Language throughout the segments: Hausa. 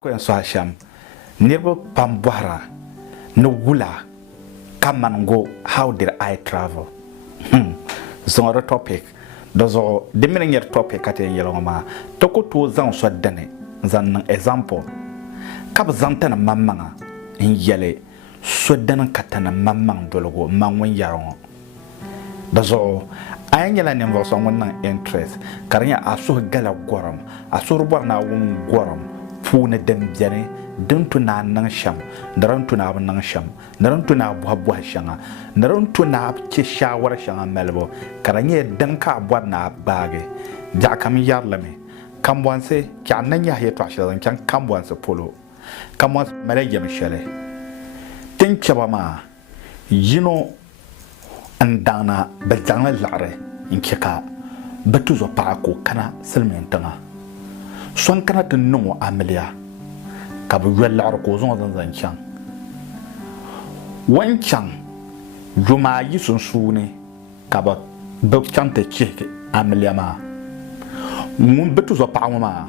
Kwen so hasham nirba pambwara no wula kamango how did I travel zongro topic dozo dimininger topic ate yeloma toko to zan so dane zan example kab zantana mamanga yele so dane katana mamang dologo mangwen yaron dozo ayengela nemvo so ngonna interest karnya aso gala goram aso rubarna won goram puna dem biane duntu na nan sham darantu na nan sham darantu na buhabu shanga darantu na ke shawara shanga melbo karanye dan ka bwar na bage ja kam yarlame kambwanse kya nan ya heto ashadan kan kambwanse polo kambwanse malaje mishale tin chaba ma yino andana badana lare inkeka batuzo parako kana silmentanga son kana tin no amelia ka bu yella ko zon zan chan wancan juma yi sun sune ka ba chan te cheke amelia ma mun betu zo pa ma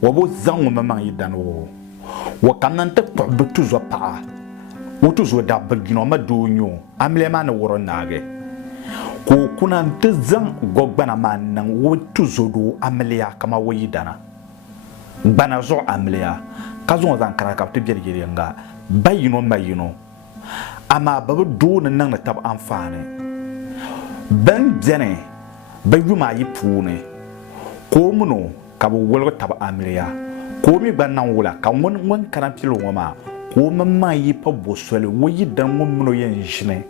wo bo zan wo ma yi dan wo kanan te ko betu zo pa wo tu zo da bagino ma do nyo amelia ma na woro nage ko kuna te zan gogbana man nan wo tu zo do amelia kama wo yi dana bana zo amlia kazo zan kara ka to biyar nga bayino mayino ama babu do nan na tab amfane ban jene bayuma yi pune ko muno ka bu wolgo tab amlia ko mi ban nan wula ka won kana pilo ngoma ko mamma yi pa bosole wo yi dan won muno yen jine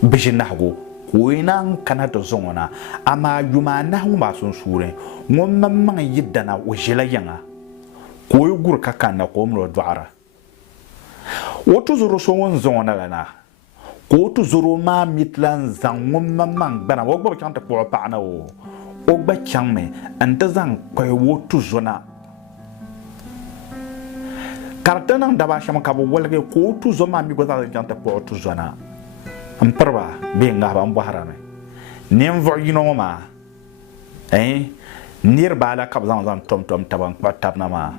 bijina go ko ina kana to zongona ama yuma na huma sun sure ngom mamma yidana o jela yanga ko yugur kakana ko mro duara wotu zuru so won zongona lana ko tu zuru ma mitlan zan ngom mamma bana wo gbo chanta ko pa na o gba changme anta zan ko wotu zona kartana daba shama ka bo wolge ko tu zoma mi go za chanta ko tu zona amparba benga ba mbo harame nemvo yino ma nirba la kabzan zan tom taban tabna ma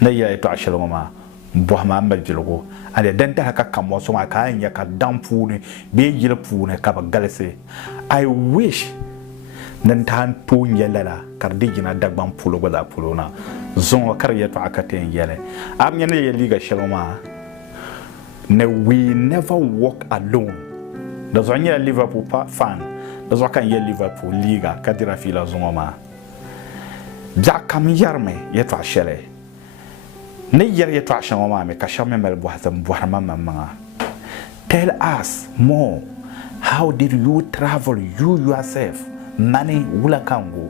naya to ashalo ma bo ma ambajilgo ale danta haka kamo so ma kan ya ka dampune be yila pune ka ba galse I wish nan tan to yelala kardigina dagban pulo goda pulo na zon kar ya to akate yele am nyane ye liga shaloma. No, we never walk alone. There's one year Liverpool fan. There's one year Liverpool Liga. Kadira fila zongoma. Jack kam yarme yetwa shele. Ne yer yetwa shangoma me kashame melbo hazam buharma mama. Tell us more. How did you travel you yourself? Money wula kango.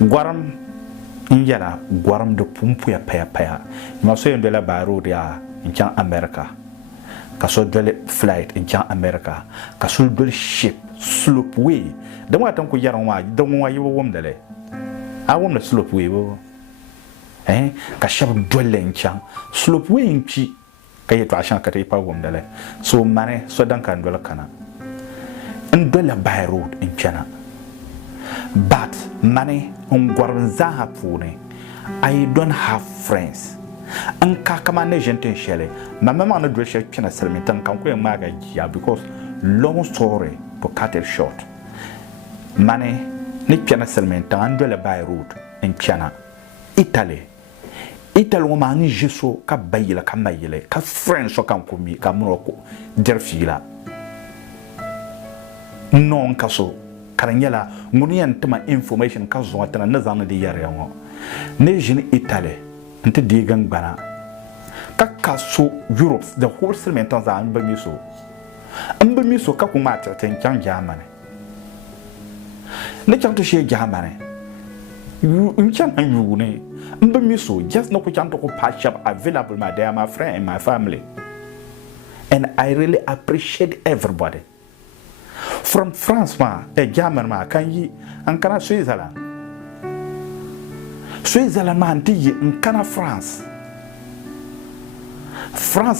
Gwaram injara gwaram de pumpu ya paya. Maso yendela baro dia. In America, kaso dole flight in America, kaso dole ship slope way. The one tanku yaron wa, the one you wom dele. I wom the slope way bo. Kashab dole in slope way in chi. Kaya to ashan kate pa wom dele. So mane so dankan dole kana. And dole by road in China. But mane ungwarnza hapune. I don't have friends. Anka kama ne jente shele mama na do shele pina selmitan kan ko maga gia because long story to cut it short mane ne pina selmitan do le by road in China Italy wo mani jeso ka bayila ka mayile ka friends so kan komi ka munoko derfila non kaso karanyela muniyan tama information ka zo atana na zana de yare ngo ne jini Italy nte digan bana kaka so Europe the whole settlement za amba miso ka kuma ta tan Germany ne chanto she Germany you chan anu ne amba miso just no ko chanto ko patch up available my dear my friend and my family, and I really appreciate everybody from France ma German ma kan yi an kana Switzerland man ti in kana France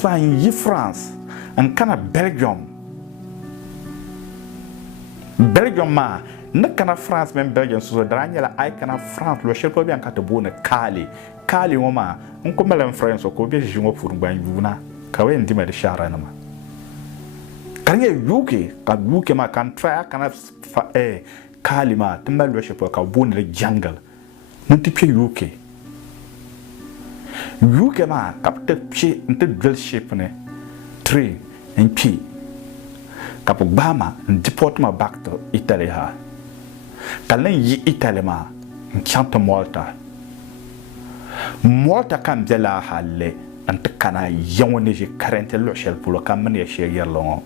man yi France and kana Belgium ma ne kana France men Belgium so dranya la kana France lo shirpo bien ka to bona kali woma nko mala France ko be jingo pour ngban yuna ka we ndima de shara na ma kanye UK ka UK ma kan try kana kali ma tamba lo shirpo ka bona de jungle nti pi UK ma kapte pi nti drill ship ne train en pi kapo bama deport ma back to Italy ha kalen yi Italy ma nchanta Malta kan bela halle ant kana yawone je karente lo shel pulo kam ne she yerlo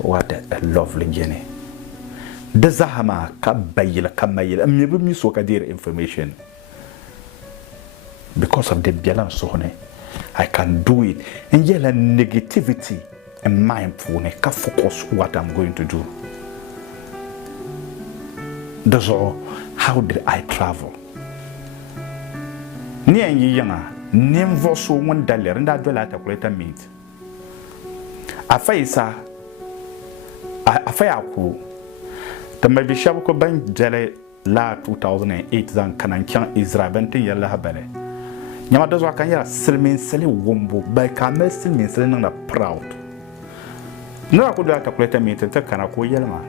what a lovely journey de zahama ka bayila kamayila am mi so ka dire information because of the balance so I can do it and yella negativity and mindfulness can focus what I'm going to do. That's all. How did I travel? Near Yana, never so $1 and that dollar calculator meet. A face, a fair cool. The maybe Shabako Bank Jelly La 2008 than Kanankan Israel Benton Yella Habele. Nyama does what can you silmin silly wombo by camel silmin selling on proud. No, I could have calculated me to take a cool yellow.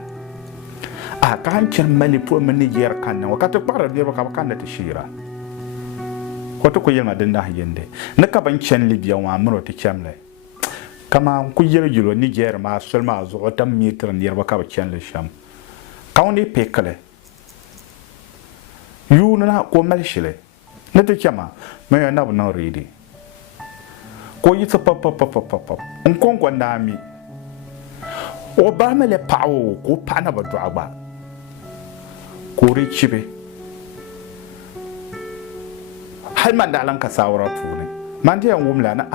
I can't tell many poor many year can now cut a part of the Wakanda to Shira. What a cool madenda yende. Nakaban chen Libya one more to Chamley. Come on, could you Niger, ma Selmas or some meter near Wakaba Chandler Sham. County Pekale. You know go malishly. Nete chama, may I never know ready. Go eat a pop, and conquer Obama le power go panaba draba. Go rich chibi. Halmandalan Casawara Pune. Mandia woman,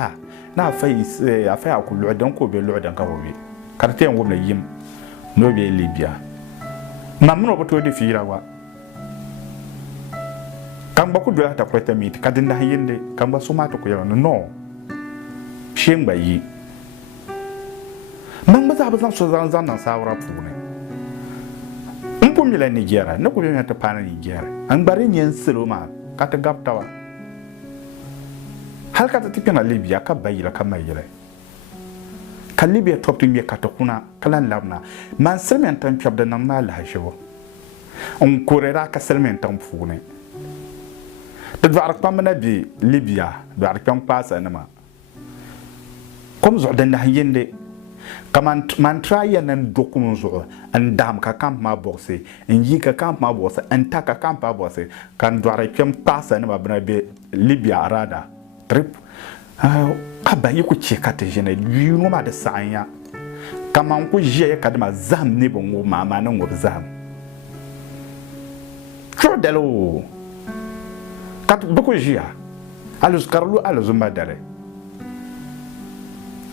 now face a fair could don't go be Lord and Kawaii. Cartian woman yim, no be Libya. Mamma over to the Firawa. Kamba could write a quarter meet, Kadinda Yende, Kamba Sumato no. Shame by ye. Members have not so than Saura Pune. Umpumila Nigeria, no going at the Pana Nigeria, and Barinian Siloma, Catagap Tower. Halka tipping a Libya, Kabayla Kamayre. Can Libya talk to me a Catacuna, Kalan Labna, Man Selman time chop the Namal Hasho. Corera Casselman Tom Fune. The Dwarpamana be Libya, Dwarpam Pass Anima. Comes or then the Hyende. Come man try and documents and dam ka camp ma bosse and ye ka camp ma bosse and taka camp ma bosse can Dwarpam Pass Anima be Libya Arada. Trip. Kaba you could check at you know about the sign. Come on, could ye kadma zam nibble mama no zam. Trodelo. Kat Bokogia, Alus Carlo Aluzumba.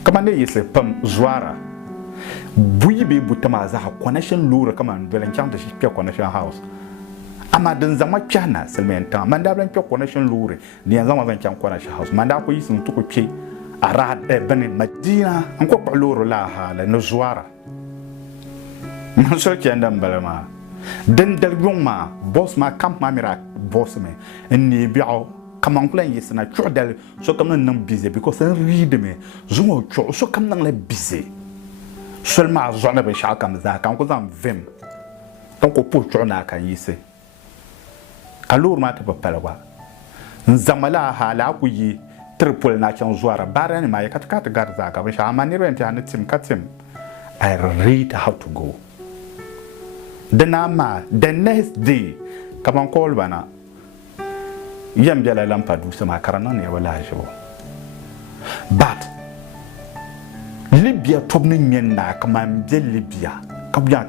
Commande yes, Pum Zwara. Buibe Butamaza, connection lure, come and dwell and chant the ship connection house. Amadan Zamachana, Selmenta, Mandablan connection lure, the Anzama connection house, Mandapo is in Tukuchi, Arad, Ebony, Medina, and Copaloro La, and Zwara. Monsieur Chandambalama. Den del Roma, boss my camp mamira, boss me, and Nibiao, come on playing yes, and I try del, so come on busy because I read me, Zoom, so come on busy. Selma Zonabin shall come that Uncle Vim. Don't go put your knack, and ye say. Kalur matter of Palawa. Zamala hala ye, triple national Zuara, Baran, my cat Garzaka, which I'm manner and Tim cut him. I read how to go. The Nama, the next day, come on, call Bana. Yam Jala Lampa do some Macaroni or Lajo. But Libya told me Yena, come on, Libya. Come on,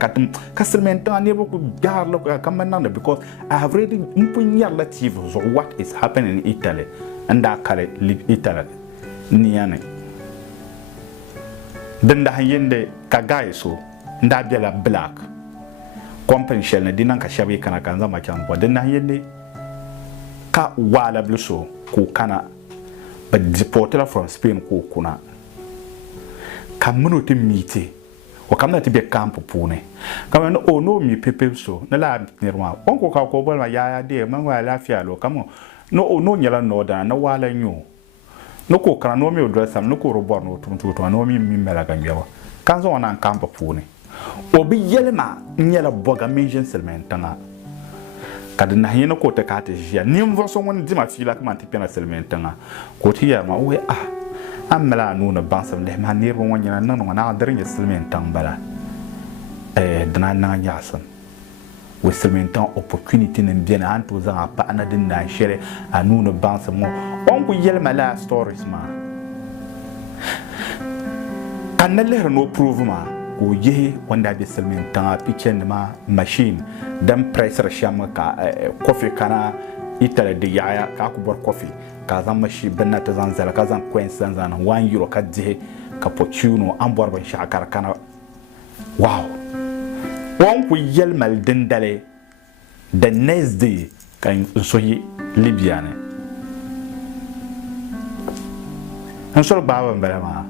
Castelmenta, never could guard look at Commandant because I have read relative of what is happening in Italy and that carry Italy. Niane. Then the Hayende Kagaiso, Ndabella Black. Company shell na dinan ka shabe kana kanza machan bo den na yende ka wala bluso ko kana but deported from Spain ko kuna ka muno te miti o kam na ti be camp pune kam no o no mi pepe so na la nirwa on ko ka ko bol ma ya de man wa lafiya lo kam no o no nyala no da na wala nyu no ko kan no mi o do sam no ko ro bor no tum to no mi mela ga nyawa kan zo na camp pune o bi yelma nyala boga mention selmentanga kada na hina ko ta ka ta jiya nim vo so woni dima fila kuma ti pena selmentanga ko ti ya ma we amla nu na bansam le ma nirwo wonya nan no na darin selmentang bala dana na nyasan we selmentang opportunity ne bien an to za pa na din na shere anu na bansam mo on ku yelma la stories ma kan na le no prove ma ko ye wanda be selmentang picture ma machine dan pressure shama ka coffee kana itala de yaya ka ku bor coffee ka zan mashi banna ta zan zala ka zan coins zan zan 1 euro ka je cappuccino an bor ban shakar kana wow won ku yelmal dindale the next day kan so yi libya ne an so baba mbama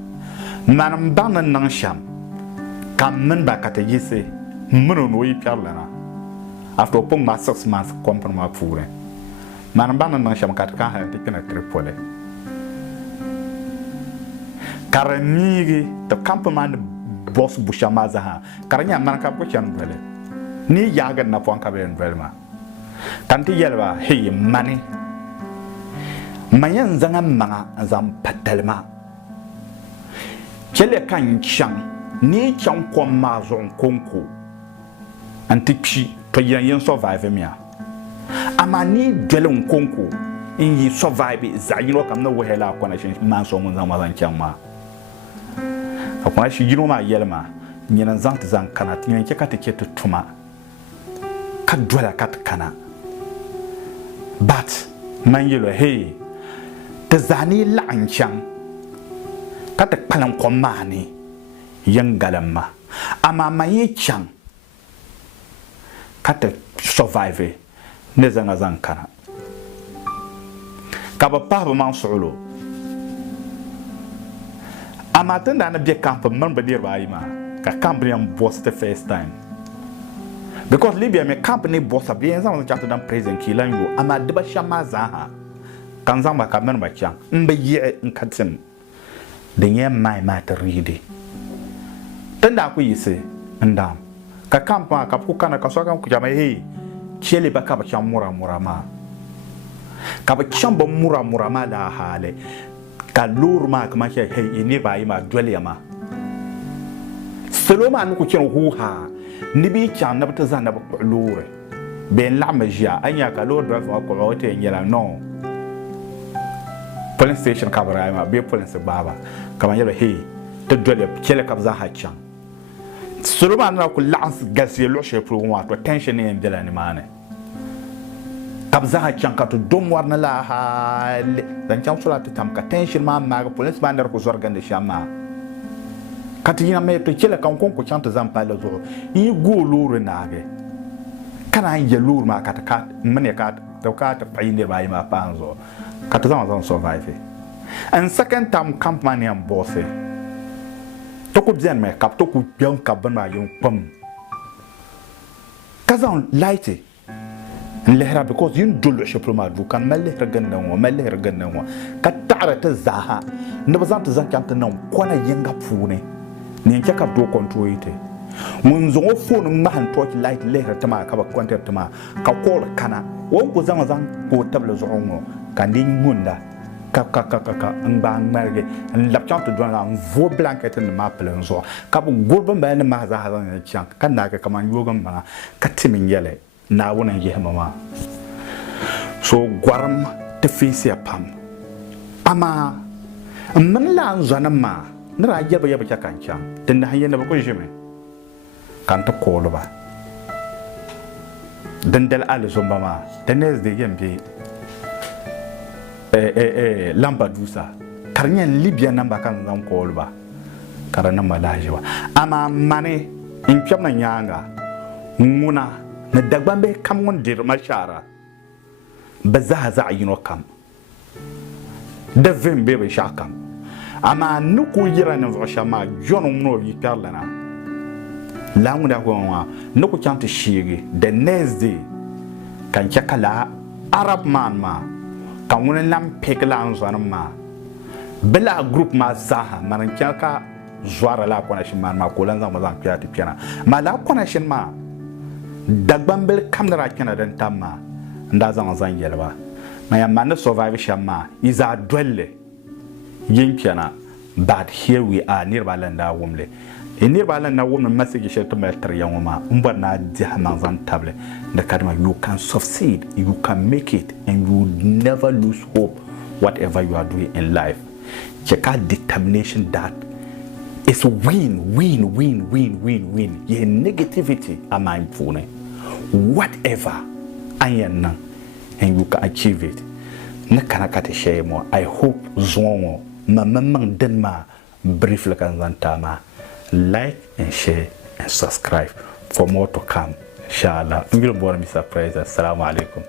man ban nan sham kam men ba ka ta yise mun no yi parlana after pong ma 6 months comprendre pour man ban nan sham ka ta ha te kana tripole karani to campement boss bushama za ha karanya man ka ko chan bele ni yaga na pon ka ben velma tanti yelba hey mani mayan zanga manga zam patalma kele kan chang ni chang ko ma zon konko antipi to yan survive mia amani dwelon konko in yi survive za yino kam na wehela ko na shin man so mun zama zan kyan ma akwa shi yino ma yelma nyinan zant zan kana tin ke ka take tuma ka dwela ka kana but man yelo hey ta zani la'an can ka ta palan ko mani yan galamma amma mai can ka ta survive ne zanga zan kana ka ba pa man suulo amma tunda na bi camp man ba dir ba yi ma ka Cambrian boss the first time because Libya me company boss a bien zama chatu dan president kilan yo amma de ba shama za ha kan zama ka men ba kyan mbe ye nkatin de nye mai ma ta ridi tunda ku yise ndam ka kampa ka ku kana ka so kan ku jama he chele ba ka ba kyan mura ma ka ba kyan ba mura ma da hale ka lur ma kuma ke he ni ba yi ma dole ma seloma an ku kin hu ha ni bi kyan na ta zan na ba lure ben la magia anya ka lord drive ko wote nyela no police station ka bara ma be police baba kama yelo he to dole chele ka za ha kyan seloma na ku lance gasiye lo she pro wa to tension ni ndela ni mane kabza ha kyan ka to dom warna la ha dan kyan sula to tam ka tension ma police bandar ko zorgan de shama katina me to chele kan kon ko chanta zampa la zo yi go luru nage kana ya luru ma kata kat mane kat to kat payinde bayi ma panzo kata zama survive and second time camp man am bosse to ko bien me kap to ku bien ka ban ma yon pam kazan lighty lehra because yin dolo she pro ma du kan malehra ganna wo ka ta'ara ta zaha ne bazan ta zan kanta nan kona yinga fune ni nke ka do control ite mun zo phone mahan torch light lehra tama ka ba contact tama ka call kana won ko zama zan ko tabla zo ngo kan din munda ka ngba marge lap chant do na vo blanket ne ma plan zo ka bu gurban ba ne ma za ha zan chan kan na ka kaman yogan ma ka timin yele na wona ye mama so gwaram te fisi pam ama man la zana ma na ra yaba yaba ka kan chan tunda hanye na ba ko jime kan ta ko ba dandal al zomba ma tenes de yembe Lampedusa karnyen Libya namba kan zan ko ba karana malajiwa ama mane in kyam na nyanga nguna na dagbambe kam won dir mashara bazaza yino kam devem bebe shakam ama nuku yira na shama jono no yi karlana Lang da ko no ko chante shiri the next day kan chakala Arab man ma kan wona lam pekla an zwan ma bela group ma zaha man chaka zwara la connection man ma ko lan zan ma zan piati piana ma la connection ma dagbambel kamera kana dan tamma nda zan yelba ma ya man survive shamma iza dwelle yin piana but here we are nearby landa wumle nearby landa woman message she to meter yangoma na jahman zan table the kadma you can succeed, you can make it, and you will never lose hope whatever you are doing in life. Check out determination that is win. Your negativity am mindful. Whatever I am, and you can achieve it. Nakanakate share more. I hope zongo mamang denma brief lakanzantama. Like and share and subscribe for more to come. Inshallah. I'm going to be surprised. Assalamu alaikum.